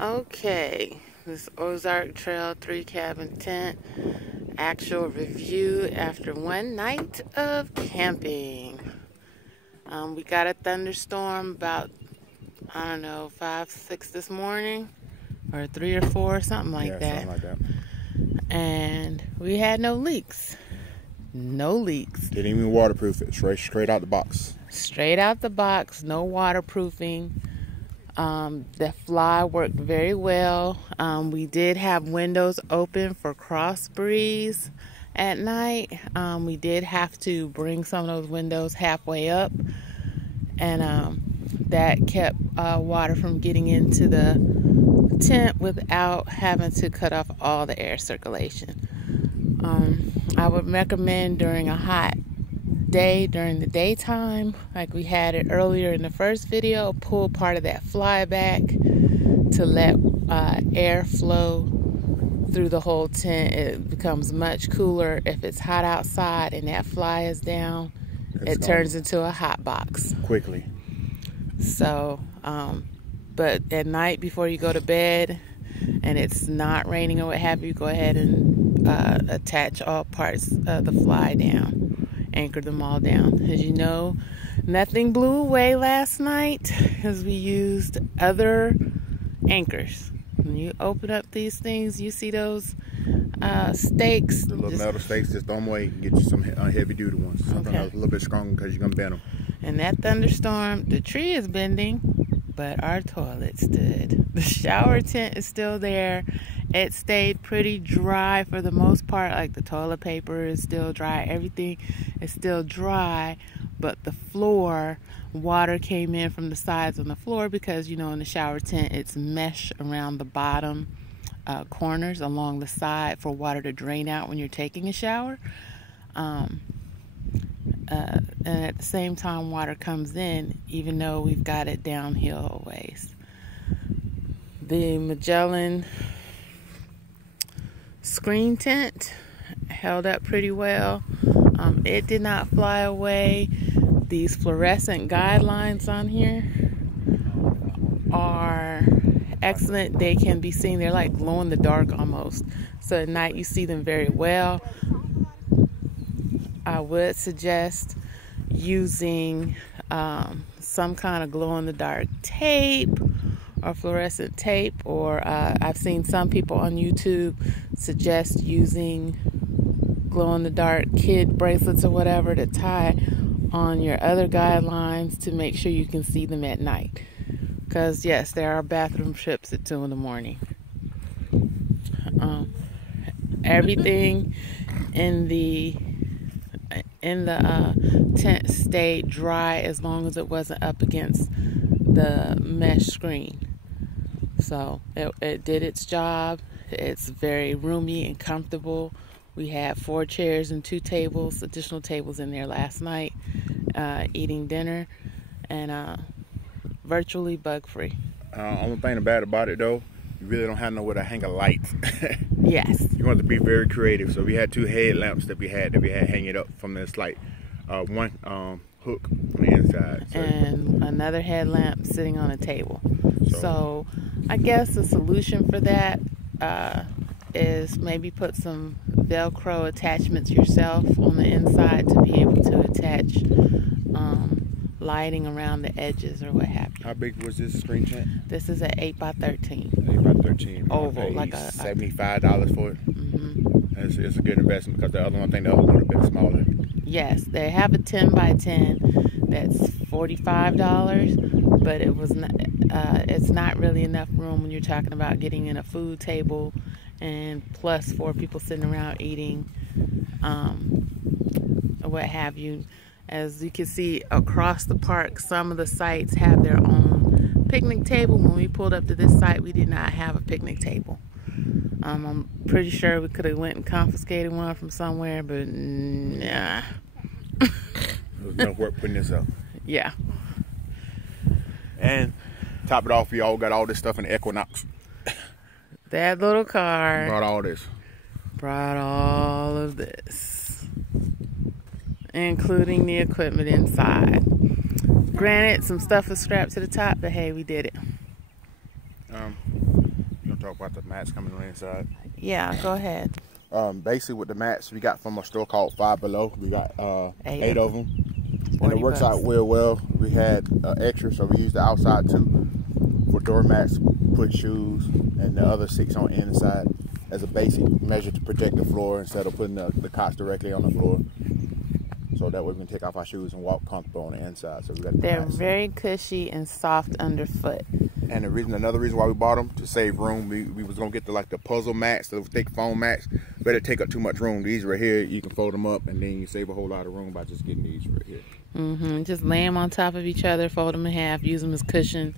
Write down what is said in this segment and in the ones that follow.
Okay, this Ozark Trail 3-cabin tent actual review after one night of camping. We got a thunderstorm about, I don't know, 5, 6 this morning, or 3 or 4, something like that. Something like that. And we had no leaks. No leaks. Didn't even waterproof it. Straight out the box. Straight out the box, no waterproofing. The fly worked very well. We did have windows open for cross breeze at night. We did have to bring some of those windows halfway up, and that kept water from getting into the tent without having to cut off all the air circulation. I would recommend during a hot day, during the daytime, like we had it earlier in the first video, pull part of that fly back to let air flow through the whole tent. It becomes much cooler. If it's hot outside and that fly is down, it turns into a hot box quickly. So but at night before you go to bed and it's not raining or what have you, go ahead and attach all parts of the fly down. Anchor them all down. As you know, nothing blew away last night because we used other anchors. When you open up these things, you see those stakes. The little metal stakes, just throw them away and get you some heavy duty ones. Something that's a little bit stronger because you're going to bend them. And that thunderstorm, the tree is bending, but our toilet stood. The shower tent is still there. It stayed pretty dry for the most part. Like the toilet paper is still dry. Everything is still dry. But the floor, water came in from the sides on the floor because, you know, in the shower tent, it's mesh around the bottom corners along the side for water to drain out when you're taking a shower. And at the same time, water comes in, even though we've got it downhill a ways. The Magellan screen tent held up pretty well. It did not fly away. These fluorescent guidelines on here are excellent. They can be seen. They're like glow in the dark almost. So at night you see them very well. I would suggest using some kind of glow in the dark tape or fluorescent tape, or I've seen some people on YouTube suggest using glow-in-the-dark kid bracelets or whatever to tie on your other guidelines to make sure you can see them at night. Because yes, there are bathroom trips at 2 in the morning. Everything in the tent stayed dry as long as it wasn't up against the mesh screen. So it did its job. It's very roomy and comfortable. We had 4 chairs and 2 tables, additional tables in there last night, eating dinner, and virtually bug-free. Only thing bad about it though, you really don't have nowhere to hang a light. Yes. You want to be very creative. So we had 2 headlamps that we had hanging up from this light. One hook on the inside. So. And another headlamp sitting on a table. So I guess the solution for that is maybe put some Velcro attachments yourself on the inside to be able to attach lighting around the edges or what have you. How big was this screen tent? This is an 8x13. 8x13. Oval, like a $75 for it. Mm-hmm. It's a good investment because the other one, I think the other one would have been smaller. Yes, they have a 10x10 that's $45, but it was not. It's not really enough room when you're talking about getting in a food table and plus 4 people sitting around eating, what have you. As you can see across the park, some of the sites have their own picnic table. When we pulled up to this site, we did not have a picnic table. I'm pretty sure we could have went and confiscated one from somewhere, but nah. It was enough work putting this up. Yeah. And top it off, we all got all this stuff in the Equinox. That little car Brought all this. Brought all of this, including the equipment inside. Granted, some stuff was strapped to the top, but hey, we did it. You gonna talk about the mats coming on the inside? Yeah, go ahead. Basically with the mats we got from a store called Five Below. We got 8 of them. And it works out real well. We had extra, so we used the outside too for doormats, put shoes, and the other 6 on the inside as a basic measure to protect the floor instead of putting the cots directly on the floor. So that way we can take off our shoes and walk comfortable on the inside. So we got They're very cushy and soft underfoot. And another reason why we bought them, to save room. We was gonna get the puzzle mats, the thick foam mats, but it take up too much room. These right here, you can fold them up, and then you save a whole lot of room by just getting these right here. Just lay them on top of each other, fold them in half, use them as cushion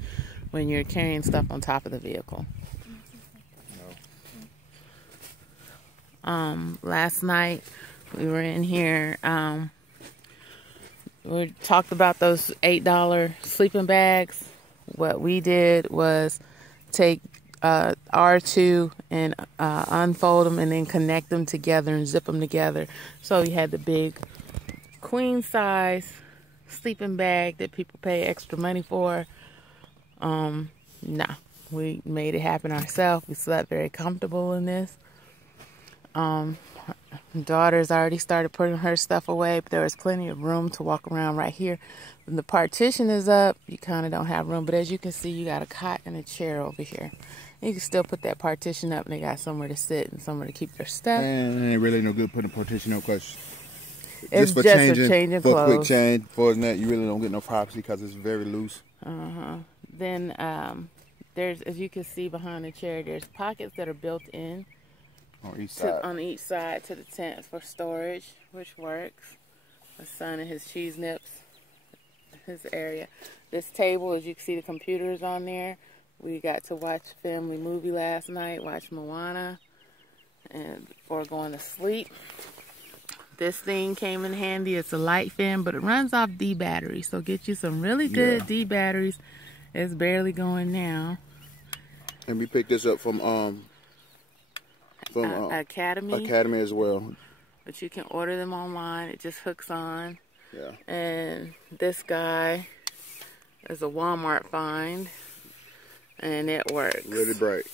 when you're carrying stuff on top of the vehicle. Last night we were in here. We talked about those $8 sleeping bags. What we did was take R2 and unfold them and then connect them together and zip them together. So we had the big queen size sleeping bag that people pay extra money for. Nah, we made it happen ourselves. We slept very comfortable in this. Daughter's already started putting her stuff away, but there was plenty of room to walk around right here. When the partition is up, you kind of don't have room, but as you can see, you got a cot and a chair over here. You can still put that partition up, and they got somewhere to sit and somewhere to keep their stuff. And it ain't really no good putting a partition up because it's just for changing clothes. For a quick change, for that, you really don't get no privacy because it's very loose. Then there's, as you can see behind the chair, there's pockets that are built in on each side to the tent for storage, which works. My son and his cheese nips, his area. This table, as you can see, the computers on there. We got to watch a family movie last night, watch Moana, and before going to sleep. This thing came in handy. It's a light fan, but it runs off D batteries, so get you some really good D batteries. It's barely going now. And we picked this up from Academy as well. But you can order them online. It just hooks on. Yeah. And this guy is a Walmart find, and it works. Really bright.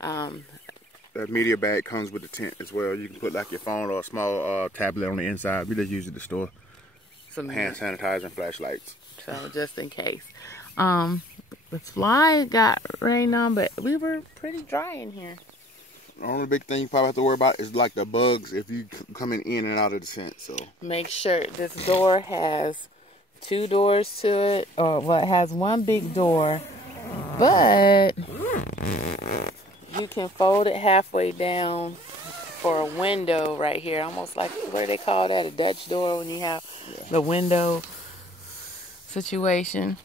That media bag comes with the tent as well. You can put like your phone or a small tablet on the inside. We just use it to store some hand sanitizer and flashlights. So just in case. The fly got rained on, but we were pretty dry in here. The only big thing you probably have to worry about is like the bugs if you coming in and out of the tent. So make sure this door has 2 doors to it, or well, it has one big door, but you can fold it halfway down for a window right here, almost like, what do they call that, a Dutch door, when you have the window situation.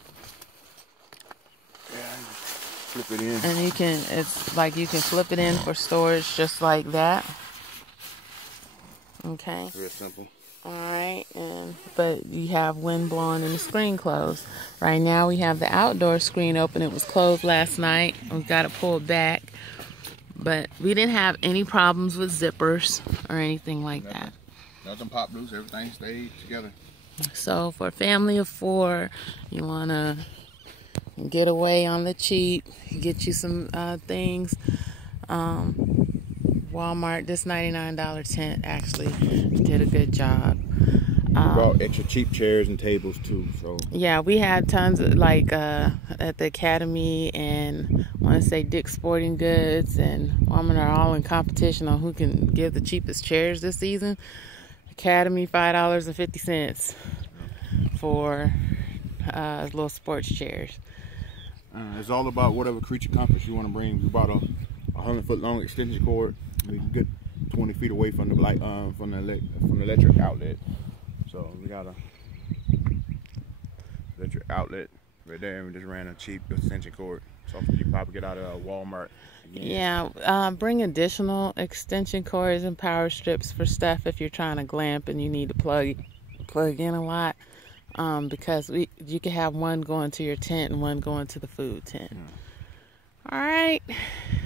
Flip it in. And you can, it's like you can flip it in for storage just like that. Okay. Real simple. Alright, but you have wind blowing and the screen closed. Right now we have the outdoor screen open. It was closed last night. We got it pulled back. But we didn't have any problems with zippers or anything like that. Nothing popped loose. Everything stayed together. So for a family of 4, you want to get away on the cheap, get you some things. Walmart, this $99 tent actually did a good job. We bought extra cheap chairs and tables too. So yeah, we had tons of, like at the Academy and I want to say Dick's Sporting Goods and Walmart are all in competition on who can give the cheapest chairs this season. Academy, $5.50 for little sports chairs. It's all about whatever creature comforts you want to bring. We bought a 100-foot long extension cord. We good 20 feet away from the light, from the electric outlet. So we got a electric outlet right there, and we just ran a cheap extension cord. Something you probably get out of Walmart. Yeah, bring additional extension cords and power strips for stuff if you're trying to glamp and you need to plug in a lot. Because you can have one going to your tent and one going to the food tent. All right.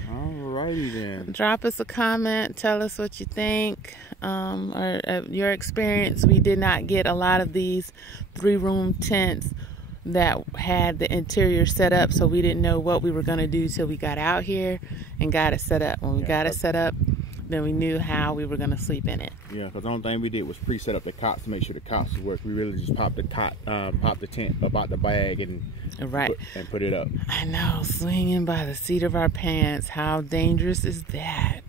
Alrighty then. Drop us a comment. Tell us what you think, or your experience. We did not get a lot of these 3-room tents that had the interior set up, so we didn't know what we were going to do till we got out here and got it set up. When we got it set up, then we knew how we were going to sleep in it. Yeah, because the only thing we did was pre-set up the cots to make sure the cots worked. We really just popped the tent about the bag and put it up. I know, swinging by the seat of our pants. How dangerous is that?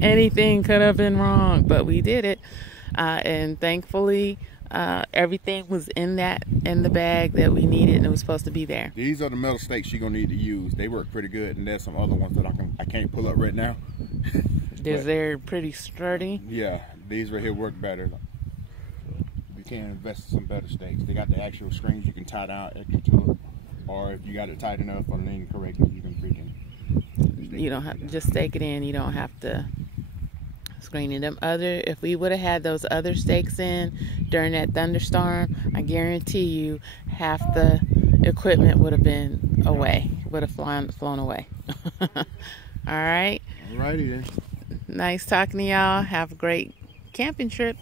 Anything could have been wrong, but we did it, and thankfully everything was in the bag that we needed, and it was supposed to be there. These are the metal stakes you're gonna need to use. They work pretty good, and there's some other ones that I can't pull up right now. They're pretty sturdy. Yeah, these right here work better. You can invest in some better stakes. They got the actual screens you can tie down extra to it, or if you got it tight enough or leaning correctly, you can freaking. You don't have to just stake it in. You don't have to screen it. If we would have had those other stakes in during that thunderstorm, I guarantee you half the equipment would have been away, would have flown away. All right. Alrighty then. Nice talking to y'all. Have a great camping trip.